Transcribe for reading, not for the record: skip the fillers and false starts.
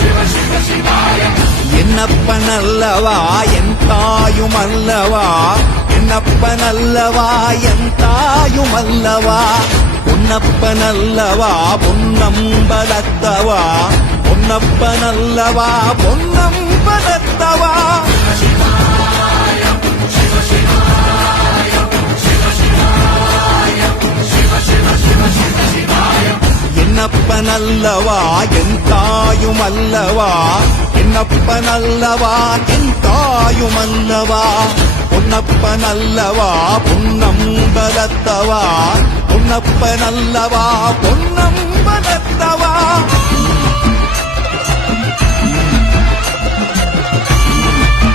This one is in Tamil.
என்னப்பனல்லவா என் தாயுமல்லவா, என்னப்பனல்லவா என் தாயுமல்லவா, பொன்னப்பனல்லவா பொன்னம்பலத்தவா, பொன்னப்பனல்லவா பொன்னம்பலத்தவா. என்னப்பனல்லவா என் தாயுமல்லவா, என்னப்பனல்லவா என் தாயுமல்லவா, பொன்னப்பனல்லவா பொன்னம்பலத்தவா, பொன்னப்பனல்லவா பொன்னம்பலத்தவா.